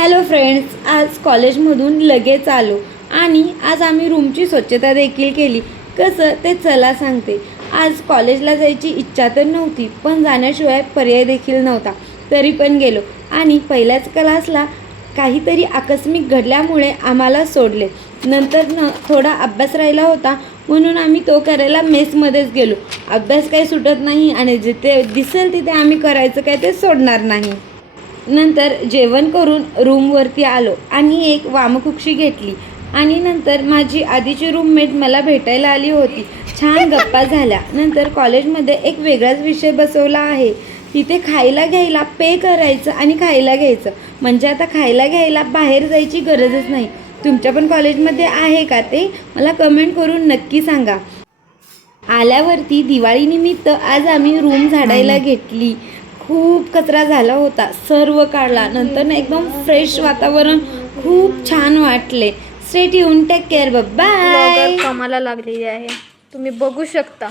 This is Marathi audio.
हॅलो फ्रेंड्स, आज कॉलेजमधून लगेच आलो आणि आज आम्ही रूमची स्वच्छता देखील केली. कसं ते चला सांगते. आज कॉलेजला जायची इच्छा तर नव्हती, पण जाण्याशिवाय पर्याय देखील नव्हता. तरी पण गेलो आणि पहिल्याच क्लासला काहीतरी आकस्मिक घडल्यामुळे आम्हाला सोडले. नंतर थोडा अभ्यास राहिला होता म्हणून आम्ही तो करायला मेसमध्येच गेलो. अभ्यास काही सुटत नाही आणि जिथे दिसेल तिथे आम्ही करायचं काय ते सोडणार नाही. नंतर जेवण करून रूमवरती आलो आणि एक वामकुक्षी घेतली आणि नंतर माझी आधीची रूममेट मला भेटायला आली होती. छान गप्पा झाल्या. नंतर कॉलेजमध्ये एक वेगळाच विषय बसवला आहे. तिथे खायला घ्यायला पे करायचं आणि खायला घ्यायचं. म्हणजे आता खायला घ्यायला बाहेर जायची गरजच नाही. तुमच्या पण कॉलेजमध्ये आहे का ते मला कमेंट करून नक्की सांगा. आल्यावरती दिवाळीनिमित्त आज आम्ही रूम झाडायला घेतली. खूप कचरा झाला होता, सर्व काढला. नंतर एकदम फ्रेश वातावरण, खूप छान वाटले. Stay tune, take care, bye. कामाला लागलेली आहे, तुम्ही बघू शकता.